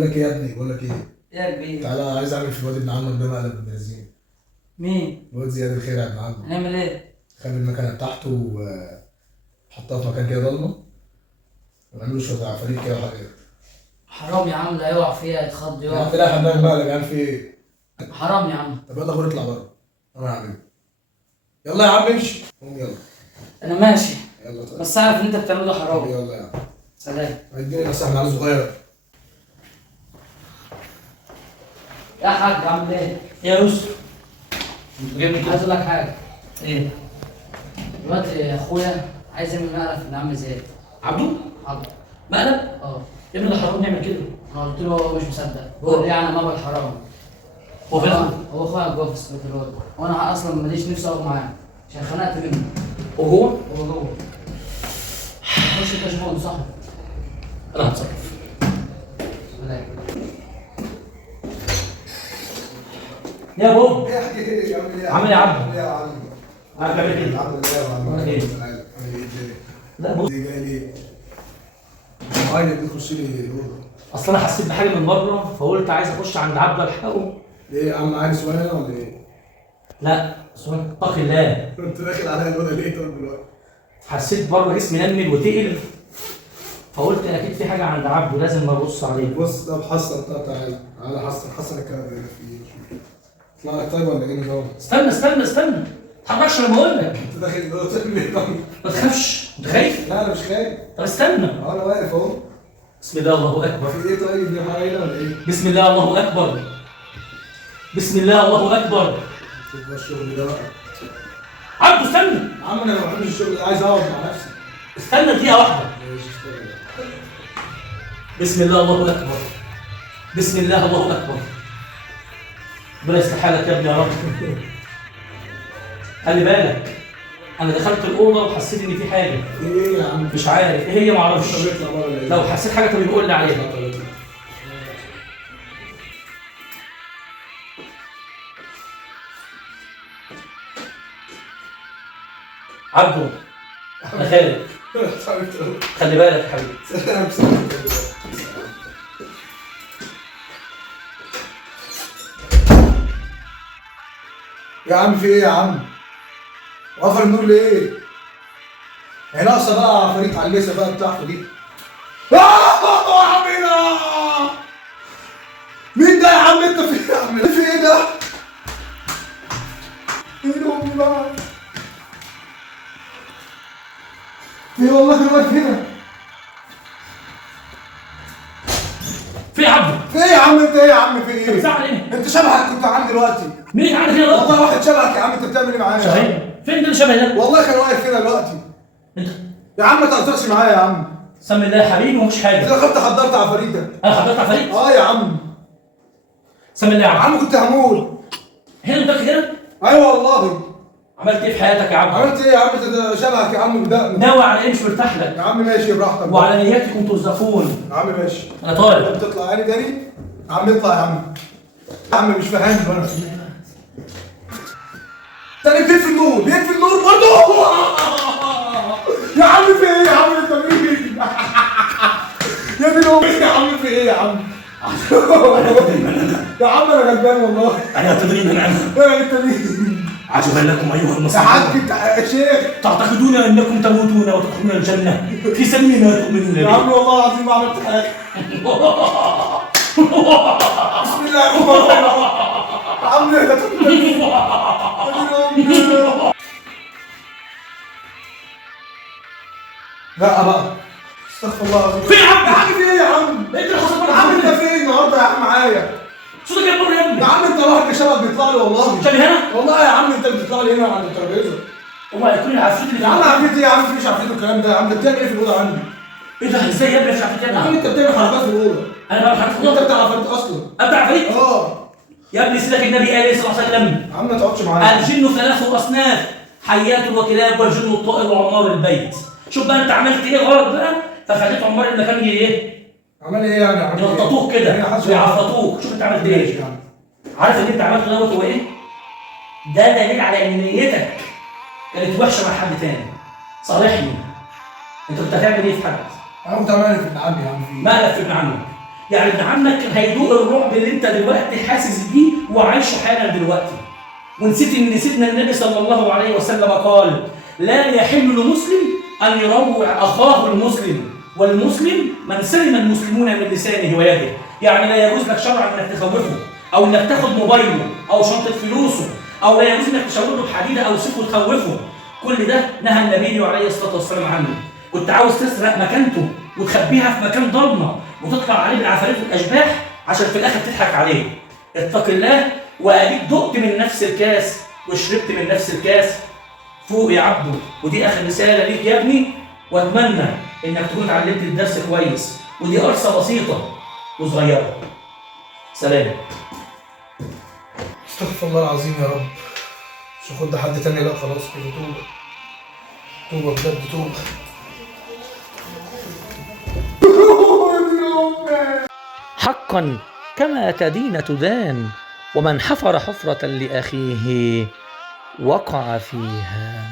بقول لك ايه يا ابني، بقول لك ايه. يا كبير. تعالى عايز اعمل في الواد ابن عمك ده مقلب ابن لذين. مين؟ الواد زياد الخير يا ابن عمك. هنعمل ايه؟ خلي المكنه بتاعته وحطها في مكان كده ضلمه، ونعمل له شويه عفاريت كده وحاجات. حرام يا عم، لا يقع فيها يتخض يا يقع. عم لا حمام بقى يا عم، في ايه؟ حرام يا عم. طب يلا خد اطلع بره انا هعمل. يلا يا عم امشي، قوم يلا. انا ماشي يلا طيب. بس عارف ان انت بتعمله ده حرام. يلا يا عم. سلام. اديني نصيحه من عيال صغير. يا حاج عامل ايه؟ يا يوسف جايب لي عايز اقول لك حاجه. ايه؟ دلوقتي اخويا عايز يعمل مقلب ابن عم زياد. عبده؟ حاضر. مقلب؟ اه. يا ابني ده حرام نعمل كده. انا قلت له هو مش مصدق، بيقول لي انا ما بالحرام. هو فين؟ هو اخويا جوه في السكوت الواد، وانا اصلا ماليش نفسي اقعد معاه عشان خنقت منه. هو جوه؟ هو جوه. خش انت شوفه صاحبي. انا هتصرف. سلام. يا بوب ايه يا حاج ايه يا عم؟ ايه عامل ايه يا عبد؟ ايه يا عم؟ عارف تعمل ايه؟ الحمد لله يا عم. ايه؟ عامل ايه الدنيا؟ لا بص، دي جاي ليه؟ عايز تخش لي الاوضه. اصل انا حسيت بحاجه من بره فقلت عايز اخش عند عبده الحقه. ليه يا عم، عايز سؤال هنا ولا ايه؟ لا سبحان اتقي الله. انت داخل عليا الاوضه ليه طب دلوقتي؟ حسيت بره جسمي نمل وتقل فقلت اكيد في حاجه عند عبده لازم ابص عليه. بص طب حصل، طب تعالى حصل الكلام ده فيه. اطلع لك طيب ولا ايه نظام؟ استنى ما تتحركش لما اقول لك. انت داخل الاوضه تعمل ايه طيب؟ ما تخافش، انت خايف؟ لا انا مش خايف. طب استنى. انا واقف اهو. بسم الله الله اكبر. في ايه طيب؟ دي حاجه هنا ولا ايه؟ بسم الله الله اكبر. بسم الله الله اكبر. شوف بقى الشغل ده بقى. عبده استنى. يا عم انا ما بحبش الشغل ده، عايز اقعد مع نفسي. استنى دقيقه واحده. ماشي اشتغل. بسم الله الله اكبر. بسم الله الله اكبر. ربنا يصلح حالك يا ابني يا رب. خلي بالك انا دخلت الاوضه وحسيت ان في حاجه. ايه يا عم؟ مش عارف ايه هي، معرفش. طب اطلع بره ولا ايه؟ لو حسيت حاجه طب يقول لي عليها. اطلع طيب. عبده انا خارج. خلي بالك يا حبيبي. سلام. يا عم في ايه يا عم؟ وقفل النور ليه؟ هي ناقصه بقى عفاريت على الليسه بقى بتاعته دي. يا عمنا! مين ده يا عم؟ انت في ايه يا عم؟ في ايه ده؟ ايه امي بقى؟ في والله دلوقتي هنا. في عبده. في ايه يا عم؟ انت ايه يا عم؟ في ايه؟ بتزعل ايه؟ انت شبهك كنت عندي دلوقتي. مين عندك هنا دلوقتي؟ والله واحد شبهك يا عم، انت بتعمل ايه معايا؟ شبهين؟ فين ده اللي شبه ده؟ والله كان واقف هنا دلوقتي. انت يا عم ما تهزرش معايا يا عم. سمي الله يا حبيبي ومفيش انت حاجه. دخلت حضرت عفاريتك. انا حضرت عفاريت؟ اه يا عم. سمي الله يا يا عم. عم كنت هموت. هنا متاكد هنا؟ ايوه والله. عملت ايه في حياتك يا عبده؟ عملت ايه يا عم؟ انت ده شبهك يا عم بدقنك. ناوي على ايه؟ مش مرتاح لك. يا عم ماشي براحتك. وعلى نياتكم ترزقون. يا عم ماشي. انا طالب. انت تطلع يعني تاني؟ يا عم اطلع يا عم. يا عم مش فاهم انا. تاني بيطفي النور، بيطفي النور برضه. يا عم في ايه يا عم؟ انت مين؟ يا دي الام يا عم في ايه يا عم؟ يا عم انا غلبان والله. انا تدري من انا. انت مين؟ عجبا لكم ايها يا المصريون. حاج انت يا شيخ. تعتقدون انكم تموتون وتدخلون الجنه في سبيل ما تؤمنون يا به. عم والله العظيم ما عملت حاجه. بسم الله الرحمن الرحيم. يا عم اهدى. لا بقى. استغفر الله العظيم. في يا عم. يا عم في ايه يا عم؟ ايه اللي حصل يا عم انت فين النهارده يا عم معايا؟ صوتك يا بره يا ابني. يا عم انت واحد شبك بيطلع لي والله. شبه هنا؟ والله يا عم انت بتطلع لي هنا عند الترابيزه. هو هيكون العفريت اللي يا عم عفريت ايه يا عم؟ مفيش عفريت والكلام ده يا عم. انت بتعمل ايه في الاوضه عندي؟ ايه ده ازاي يا ابني مش عفريت يا يا عم ابني؟ انت بتعمل حركات في الاوضه. انا بعمل حاجات انت غلط. بتاع عفريت اصلا. ابدا عفريت؟ اه. يا ابني سيدك النبي قال ايه صلى الله عليه وسلم؟ يا عم ما تقعدش معايا. الجن ثلاث اصناف، حيات وكلاب والجن الطائر وعمار البيت. شوف بقى انت عملت ايه غلط بقى فخليت عمار المكان ايه؟ عمل ايه يعني يا عم؟ ينططوك كده ويعفطوك. شوف انت عملت ايه؟ عارف اللي انت عملته دوت هو ايه؟ ده دليل على ان نيتك كانت وحشه مع حد تاني. صالحني. انت كنت هتعمل ايه في حد؟ انا كنت عامل في ابن عمي يا عم في. مالك في ابن عمك؟ يعني ابن عمك كان هيدوق الرعب اللي انت دلوقتي حاسس بيه وعايشه حالا دلوقتي. ونسيت ان سيدنا النبي صلى الله عليه وسلم قال: لا يحل لمسلم ان يروع اخاه المسلم، والمسلم من سلم المسلمون من لسانه ويده. يعني لا يجوز لك شرعا انك تخوفه، او انك تاخد موبايله او شنطه فلوسه، او لا يجوز انك تشاور له بحديده او سيف وتخوفه. كل ده نهى النبي عليه الصلاه والسلام عنه. كنت عاوز تسرق مكانته وتخبيها في مكان ضلمه وتطلع عليه بالعفاريت والاشباح عشان في الاخر تضحك عليه. اتق الله، واديك دقت من نفس الكاس وشربت من نفس الكاس. فوق يا عبده، ودي اخر رساله ليك يا ابني، واتمنى انك تكون اتعلمت الدرس كويس، ودي قرصه بسيطه وصغيره. سلام. استغفر الله العظيم يا رب. مش هاخد حد تاني، لا خلاص كده. توبه توبه بجد، توبه. حقا كما تدين تدان، ومن حفر حفرة لأخيه وقع فيها.